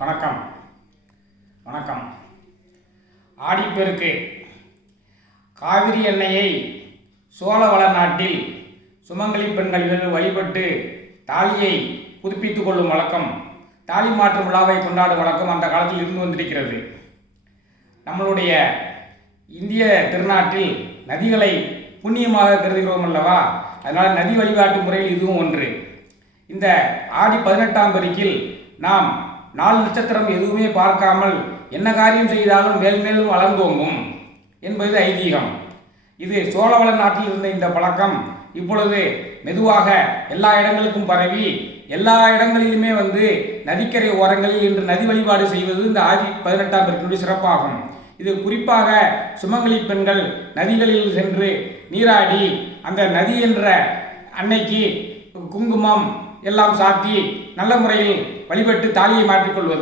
வணக்கம் வணக்கம். ஆடிப்பெருக்கு காவிரி எண்ணெயை சோழவள நாட்டில் சுமங்கலி பெண்கள் வழிபட்டு தாலியை புதுப்பித்துக் கொள்ளும் வழக்கம், தாலி மாற்றும் விழாவை கொண்டாடும் வழக்கம் அந்த காலத்தில் இருந்து வந்திருக்கிறது. நம்மளுடைய இந்திய திருநாட்டில் நதிகளை புண்ணியமாக கருதுகிறோம் அல்லவா? அதனால் நதி வழிபாட்டு முறையில் இதுவும் ஒன்று. இந்த ஆடி 18ஆம் பெருக்கில் நாம் 4 நட்சத்திரம் எதுவுமே பார்க்காமல் என்ன காரியம் செய்தாலும் மேல் மேலும் வளர்ந்தோங்கும் என்பது ஐதீகம். இது சோழவள நாட்டில் இருந்த இந்த பழக்கம் இப்பொழுது மெதுவாக எல்லா இடங்களுக்கும் பரவி எல்லா இடங்களிலுமே நதிக்கரை ஓரங்களில் இன்று நதி வழிபாடு செய்வது இந்த ஆடி 18ஆம் பெருக்கினுடைய சிறப்பாகும். இது குறிப்பாக சுமங்கலி பெண்கள் நதிகளில் சென்று நீராடி அந்த நதி என்ற அன்னைக்கு குங்குமம் எல்லாம் சாத்தி நல்ல முறையில் வழிபட்டு தாலியை மாற்றிக்கொள்வது.